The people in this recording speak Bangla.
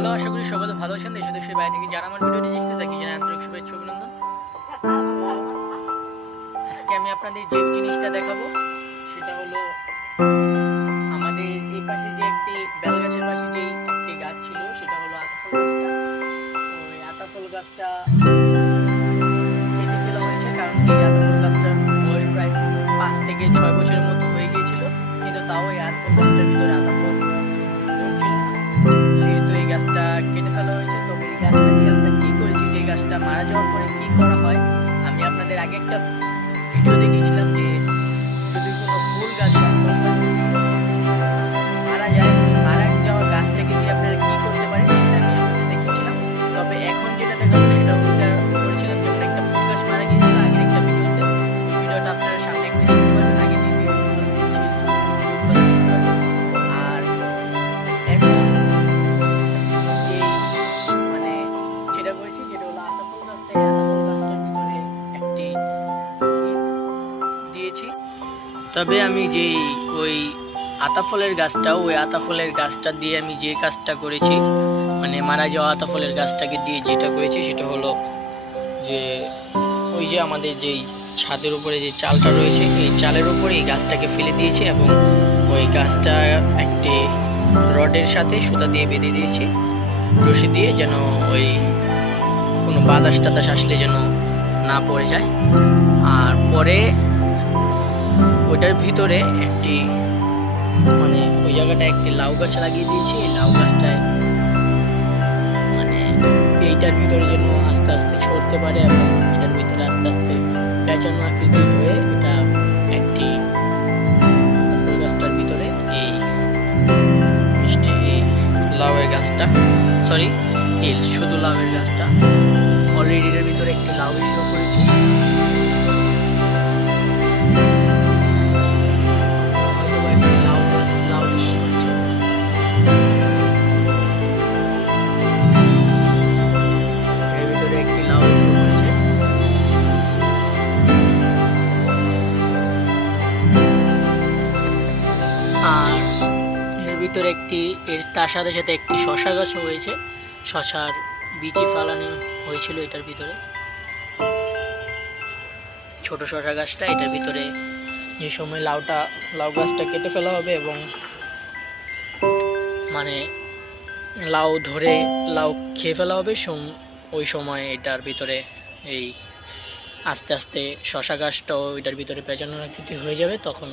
হ্যালো, আশা করি সকলে ভালো আছেন। দেশে দেশের বাইরে থেকে যারা আমার ভিডিওটি দেখতে থাকি জানাই আন্তরিক শুভেচ্ছা, অভিনন্দন। আজকে আমি আপনাদের যে জিনিসটা দেখাবো, সেটা হলো আমাদের এই পাশে যে একটি বেলগাছের পাশে যে একটি গাছ ছিল, সেটা হলো আতাফল গাছটা। ওই আতাফল গাছটা আমি আপনাদের আগে একটা ভিডিও দেখিয়েছিলাম দিয়েছি। তবে আমি যেই ওই আতাফলের গাছটা, ওই আতাফলের গাছটা দিয়ে আমি যে কাজটা করেছি মানে মারা যাওয়া আতাফলের গাছটাকে দিয়ে যেটা করেছি সেটা হলো যে ওই যে আমাদের যেই ছাদের উপরে যে চালটা রয়েছে, এই চালের উপরে এই গাছটাকে ফেলে দিয়েছি এবং ওই গাছটা একটি রডের সাথে সুতা দিয়ে বেঁধে দিয়েছি, রশি দিয়ে যেন ওই কোনো বাতাস টাতাস আসলে যেন না পড়ে যায়। আর পরে ওটার ভিতরে একটি মানে ওই জায়গাটা একটি লাউ গাছ লাগিয়ে দিয়েছি। এই লাউ গাছটায় মানে এইটার ভিতরে যেন আস্তে আস্তে ছড়তে পারে এবং এটার ভিতরে আস্তে আস্তে পেঁচানো আকৃতির হয়ে এটা একটি ফুল গাছটার ভিতরে এই মিষ্টি এই লাউয়ের গাছটা সরি এই শুধু লাউয়ের গাছটা অলরেডি এর ভিতরে একটি লাউ এসেও করেছি এর ভিতরে একটি, এর তার সাথে সাথে একটি শশা গাছও হয়েছে। শশার বীজে ফালানো হয়েছিল এটার ভিতরে। ছোট শশা গাছটা এটার ভিতরে যে সময় লাউটা, লাউ গাছটা কেটে ফেলা হবে এবং মানে লাউ ধরে লাউ খেয়ে ফেলা হবে ওই সময় এটার ভিতরে এই আস্তে আস্তে শশা গাছটাও এটার ভিতরে আকৃতি হয়ে যাবে, তখন